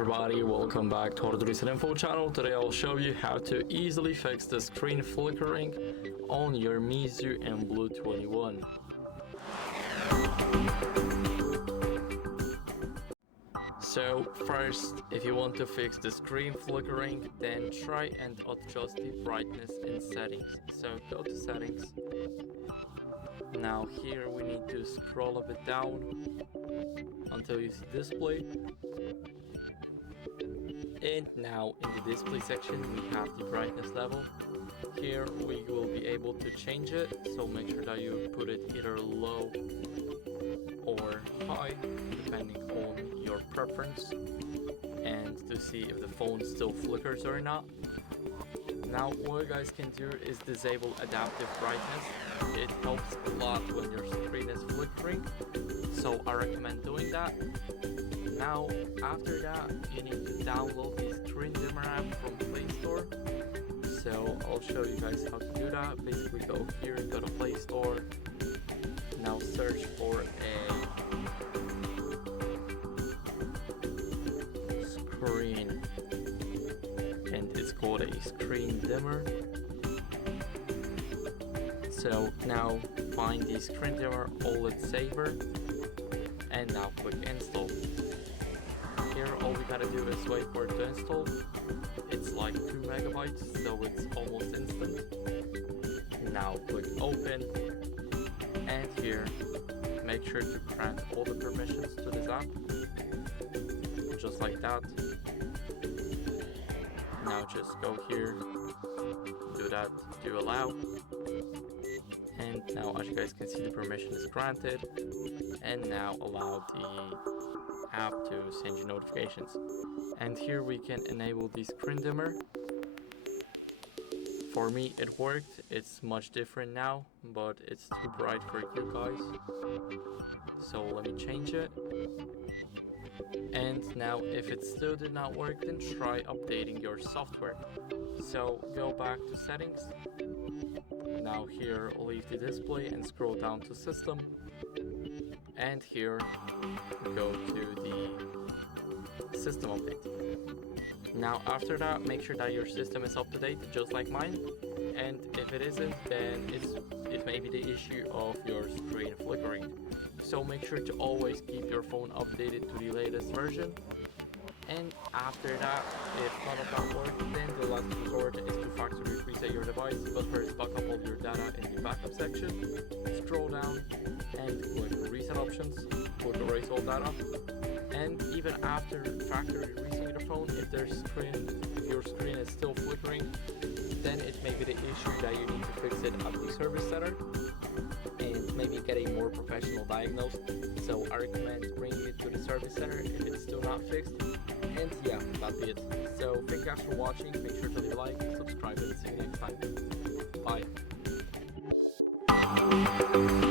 everybody, welcome back to HardReset.Info channel. Today I'll show you how to easily fix the screen flickering on your MEIZU mBlu 21. So first, if you want to fix the screen flickering, then try and adjust the brightness in settings. So go to settings. Now here we need to scroll a bit down until you see display. And now in the display section we have the brightness level. Here we will be able to change it, so make sure that you put it either low or high depending on your preference, and to see if the phone still flickers or not. Now what you guys can do is disable adaptive brightness. It helps a lot when your screen is flickering, so I recommend doing that. Now after that you need to download the screen dimmer app from Play Store. So I'll show you guys how to do that. Basically go here, go to Play Store. Now search for a screen, and it's called a screen dimmer. So now find the screen dimmer OLED saver and now click install. Here all we gotta do is wait for it to install. It's like 2 megabytes, so it's almost instant. Now click open, and here make sure to grant all the permissions to this app, just like that. Now just go here, do that, do allow, and now as you guys can see the permission is granted, and now allow the app to send you notifications. And here we can enable the screen dimmer. For me it worked. It's much different now, but it's too bright for you guys, so let me change it. And now if it still did not work, then try updating your software. So go back to settings. Now here leave the display and scroll down to system, and here go to the system update. Now after that, make sure that your system is up to date, just like mine, and if it isn't, then it may be the issue of your screen flickering. So make sure to always keep your phone updated to the latest version. And after that, if none of that works, then the last resort is to factory reset your device, but first back up all your data in the backup section. Scroll down and click reset options, click erase all data. And even after factory resetting your phone, if your screen is still flickering, then it may be the issue that you need to fix it at the service center and maybe get a more professional diagnosis. So I recommend bringing it to the service center if it's still not fixed. And yeah, that'd be it. So thank you guys for watching. Make sure to leave a like, subscribe, and see you next time. Bye.